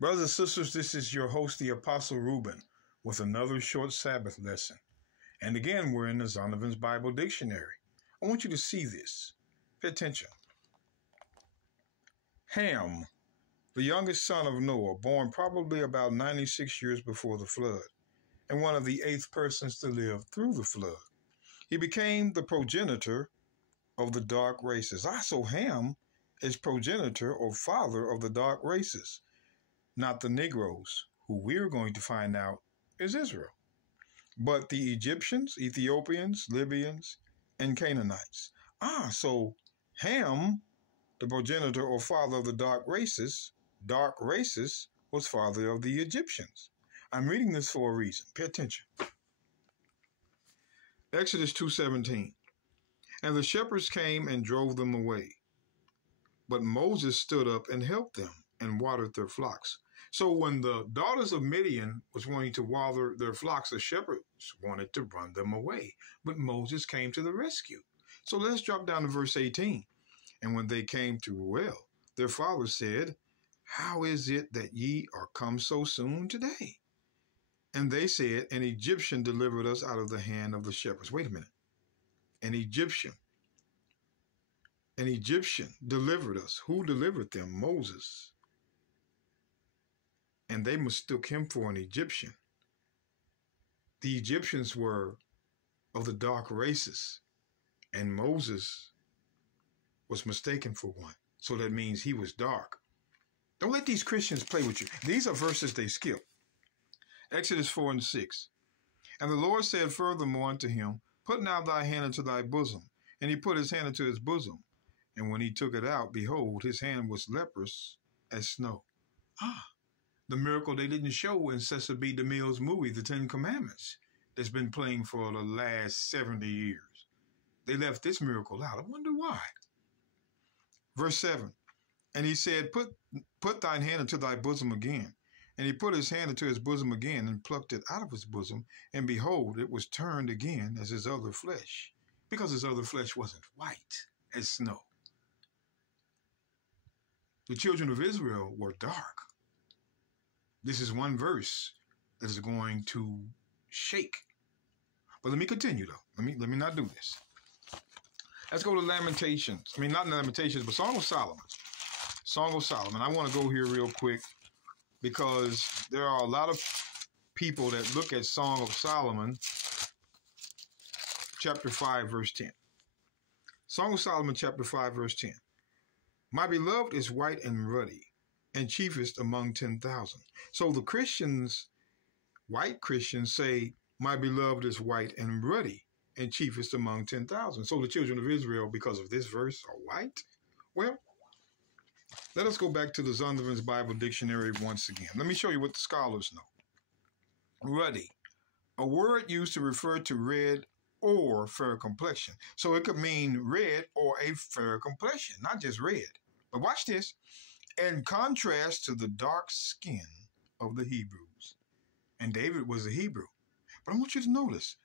Brothers and sisters, this is your host, the Apostle Reuben, with another short Sabbath lesson. And again, we're in the Zondervan's Bible Dictionary. I want you to see this. Pay attention. Ham, the youngest son of Noah, born probably about 96 years before the flood, and one of the 8th persons to live through the flood. He became the progenitor of the dark races. So Ham is progenitor or father of the dark races, not the Negroes, who we're going to find out is Israel, but the Egyptians, Ethiopians, Libyans, and Canaanites. So Ham, the progenitor or father of the dark races, was father of the Egyptians. I'm reading this for a reason. Pay attention. Exodus 2:17. And the shepherds came and drove them away. But Moses stood up and helped them and watered their flocks. So when the daughters of Midian was wanting to water their flocks, the shepherds wanted to run them away. But Moses came to the rescue. So let's drop down to verse 18. And when they came to a well, their father said, How is it that ye are come so soon today? And they said, An Egyptian delivered us out of the hand of the shepherds. Wait a minute. An Egyptian delivered us. Who delivered them? Moses. And they mistook him for an Egyptian. The Egyptians were of the dark races, and Moses was mistaken for one. So that means he was dark. Don't let these Christians play with you. These are verses they skip. Exodus 4:6. And the Lord said furthermore unto him, Put now thy hand into thy bosom. And he put his hand into his bosom. And when he took it out, behold, his hand was leprous as snow. The miracle they didn't show in Cecil B. DeMille's movie, The 10 Commandments, that's been playing for the last 70 years. They left this miracle out. I wonder why. Verse 7. And he said, Put thine hand into thy bosom again. And he put his hand into his bosom again and plucked it out of his bosom. And behold, it was turned again as his other flesh, because his other flesh wasn't white as snow. The children of Israel were dark. This is one verse that is going to shake. But let me continue, though. Let me not do this. Let's go to Lamentations. Not Lamentations, but Song of Solomon. Song of Solomon. I want to go here real quick because there are a lot of people that look at Song of Solomon, chapter 5, verse 10. Song of Solomon, chapter 5, verse 10. My beloved is white and ruddy, and chiefest among 10,000. So the Christians, white Christians, say, my beloved is white and ruddy, and chiefest among 10,000. So the children of Israel, because of this verse, are white? Well, let us go back to the Zondervan's Bible Dictionary once again. Let me show you what the scholars know. Ruddy, a word used to refer to red or fair complexion. So it could mean red or a fair complexion, not just red. But watch this. In contrast to the dark skin of the Hebrews. And David was a Hebrew. But I want you to notice,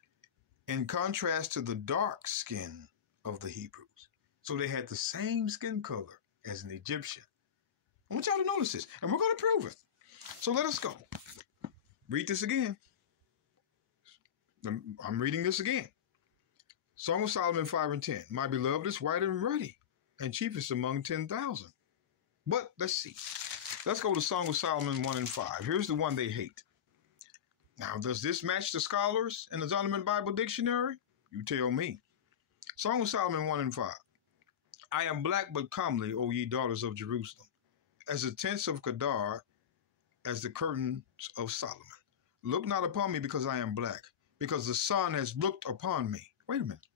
in contrast to the dark skin of the Hebrews. So they had the same skin color as an Egyptian. I want y'all to notice this, and we're going to prove it. So let us go. Read this again. I'm reading this again. Song of Solomon 5 and 10. My beloved is white and ruddy, and chiefest among 10,000. But let's see. Let's go to Song of Solomon 1 and 5. Here's the one they hate. Now, does this match the scholars in the Zondervan Bible Dictionary? You tell me. Song of Solomon 1 and 5. I am black but comely, O ye daughters of Jerusalem, as the tents of Kedar, as the curtains of Solomon. Look not upon me because I am black, because the sun has looked upon me. Wait a minute.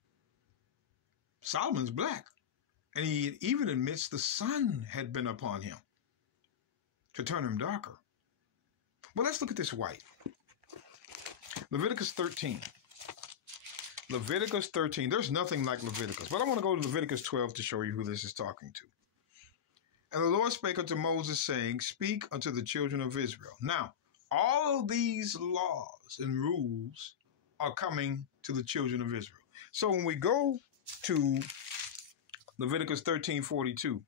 Solomon's black. And he even admits the sun had been upon him to turn him darker. Well, let's look at this white. Leviticus 13. Leviticus 13. There's nothing like Leviticus. But I want to go to Leviticus 12 to show you who this is talking to. And the Lord spake unto Moses, saying, Speak unto the children of Israel. Now, all of these laws and rules are coming to the children of Israel. So when we go to Leviticus 13:42,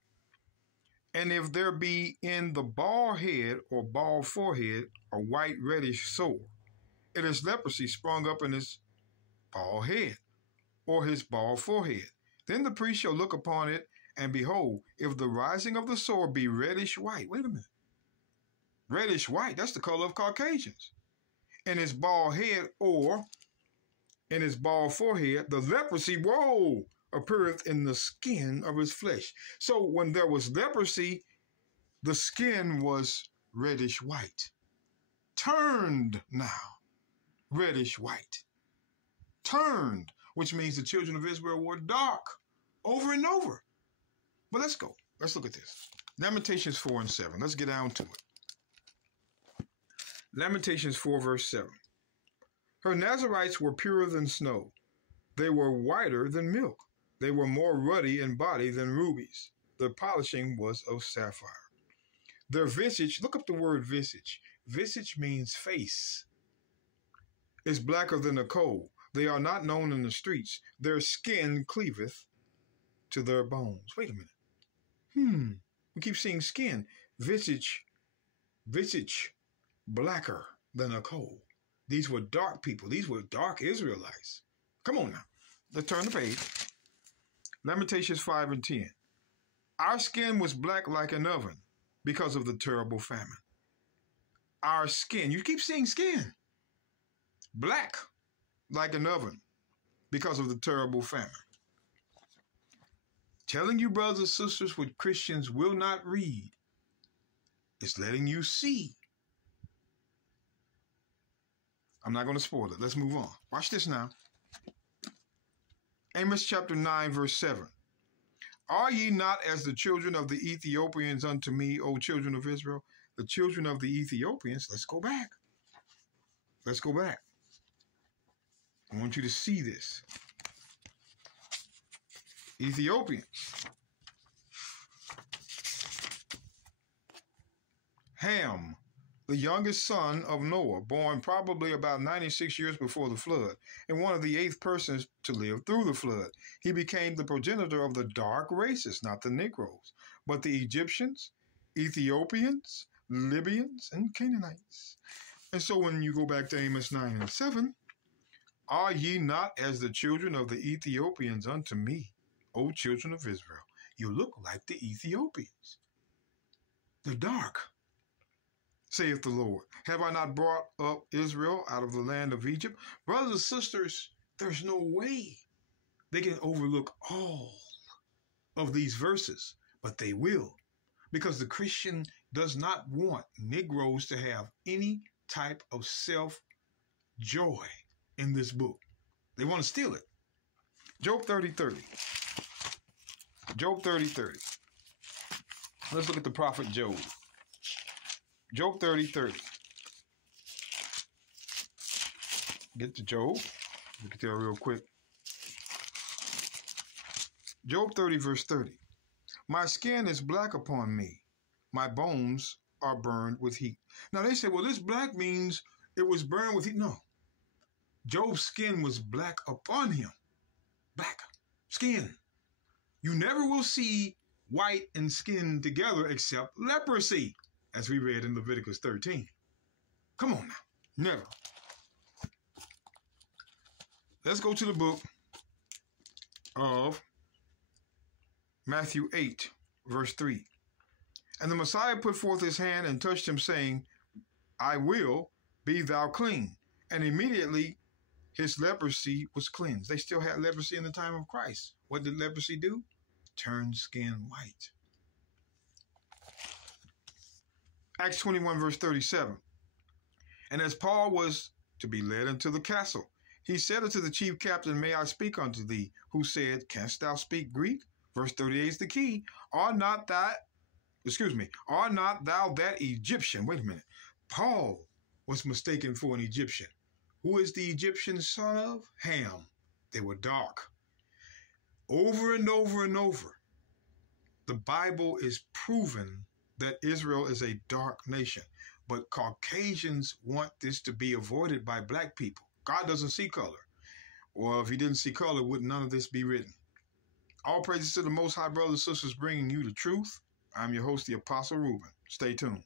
And if there be in the bald head or bald forehead a white reddish sore, it is leprosy sprung up in his bald head or his bald forehead. Then the priest shall look upon it, and behold, if the rising of the sore be reddish white. Wait a minute. Reddish white, that's the color of Caucasians. In his bald head or in his bald forehead, the leprosy, appeareth in the skin of his flesh. So when there was leprosy, the skin was reddish white. Turned now, reddish white. Turned, which means the children of Israel were dark over and over. But let's go. Let's look at this. Lamentations 4 and 7. Let's get down to it. Lamentations 4 verse 7. Her Nazarites were purer than snow. They were whiter than milk. They were more ruddy in body than rubies. Their polishing was of sapphire. Their visage, look up the word visage. Visage means face. Is blacker than a coal. They are not known in the streets. Their skin cleaveth to their bones. Wait a minute. We keep seeing skin. Visage, blacker than a coal. These were dark people. These were dark Israelites. Come on now. Let's turn the page. Lamentations 5 and 10. Our skin was black like an oven because of the terrible famine. Our skin, you keep seeing skin. Black like an oven because of the terrible famine. Telling you, brothers and sisters, what Christians will not read is letting you see. I'm not going to spoil it. Let's move on. Watch this now. Amos chapter 9, verse 7. Are ye not as the children of the Ethiopians unto me, O children of Israel? The children of the Ethiopians, let's go back. Let's go back. I want you to see this. Ethiopians. Ham, the youngest son of Noah, born probably about 96 years before the flood, and one of the 8th persons to live through the flood. He became the progenitor of the dark races, not the Negroes, but the Egyptians, Ethiopians, Libyans, and Canaanites. And so when you go back to Amos 9 and 7, are ye not as the children of the Ethiopians unto me, O children of Israel? You look like the Ethiopians. The dark, saith the Lord. Have I not brought up Israel out of the land of Egypt? Brothers and sisters, there's no way they can overlook all of these verses, but they will, because the Christian does not want Negroes to have any type of self-joy in this book. They want to steal it. Job 30:30. Job 30:30. Let's look at the prophet Job. Job 30:30. Get to Job. Look at that real quick. Job 30 verse 30. My skin is black upon me. My bones are burned with heat. Now they say, well, this black means it was burned with heat. No. Job's skin was black upon him. Black skin. You never will see white and skin together except leprosy, as we read in Leviticus 13. Come on now. Never. Let's go to the book of Matthew 8, verse 3. And the Messiah put forth his hand and touched him, saying, I will, be thou clean. And immediately his leprosy was cleansed. They still had leprosy in the time of Christ. What did leprosy do? Turn skin white. Acts 21, verse 37. And as Paul was to be led into the castle, he said unto the chief captain, May I speak unto thee? Who said, Canst thou speak Greek? Verse 38 is the key. Are not thou that Egyptian? Wait a minute. Paul was mistaken for an Egyptian. Who is the Egyptian son of? Ham. They were dark. Over and over and over, the Bible is proven that Israel is a dark nation. But Caucasians want this to be avoided by black people. God doesn't see color. Well, if he didn't see color, would none of this be written? All praises to the Most High, brothers and sisters, bringing you the truth I'm your host, the Apostle Reuben. Stay tuned.